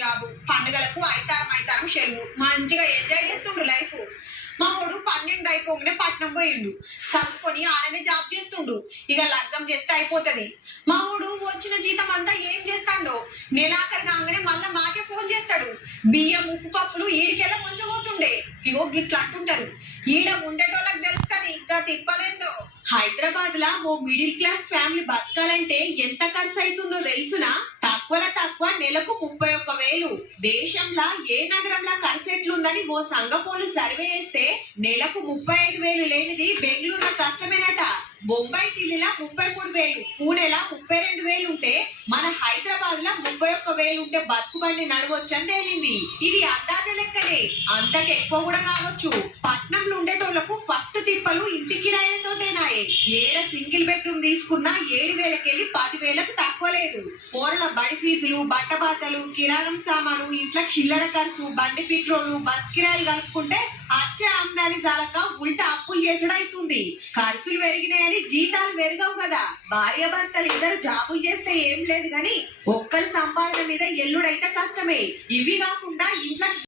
Job పండుగలకు ఐతారం సెలవు మంచిగా ఎంజాయ్ చేస్తుండు లైఫ్. మా వాడు 12 అయిపోగానే పట్నం పోయిండు. చదువుకొని ఆడనే జాబ్ చేస్తుండు. ఇక లగ్గం చేస్తే అయిపోతుంది. మా వాడు వచ్చిన జీతం అంతా ఏం చేస్తాడో నెలాఖరు కాగానే మళ్ళా మాకే ఫోన్ చేస్తాడు. బియ్యం ఉప్పు పప్పులు ఈడికెళ్ళ కొంచెం పోతుండే. ఇగో గిట్లా అంటుంటారు. ఈడ ఉండేటోళ్ళకి తెలుస్తుంది ఇంకా తిప్పలేందో. హైదరాబాద్ లా ఓ మిడిల్ క్లాస్ ఫ్యామిలీ బతకాలంటే ఎంత ఖర్చు అవుతుందో తెలుసునా? తక్కువ నెలకు 31,000. దేశంలో ఏ నగరంలో ఖర్చు ఎట్లుందని ఓ సంఘపోలు సర్వే చేస్తే నెలకు 35,000 లేనిది బెంగళూరులో కష్టమేనట. బొంబాయి ఢిల్లీలో 33,000, పూణేలా 32,000 ఉంటే మన హైదరాబాద్ లో 31,000 ఉంటే బతుకుబండి నడవచ్చని తేలింది. ఇది అందాజ లెక్కనే, అంతకెక్కువ కూడా కావచ్చు. పట్నంలో ఉండేటోళ్లకు ఫస్ట్ తిప్పలు ఇంటి కిరాయిలతోటేనాయే. ఏడ సింగిల్ బెడ్రూమ్ తీసుకున్నా 7,000కెళ్ళి 10,000కు తక్కువ లేదు. పోరల బడి ఫీజులు, బట్టబాతలు, కిరాణం సామాను, ఇంట్లో చిల్లర ఖర్చు, బండి పెట్రోలు, బస్ కిరాయిలు కలుపుకుంటే అచ్చే ఆమ్దాని జాలక ఉల్టా అప్పులు చేసుడు అవుతుంది. ఖర్చులు పెరిగినాయని జీతాలు పెరగవు కదా. భార్య భర్తలు ఇద్దరు జాబులు చేస్తే ఏం లేదు గాని ఒక్కరి సంపాదన మీద ఎల్లుడైతే కష్టమే. ఇవి కాకుండా ఇంట్లో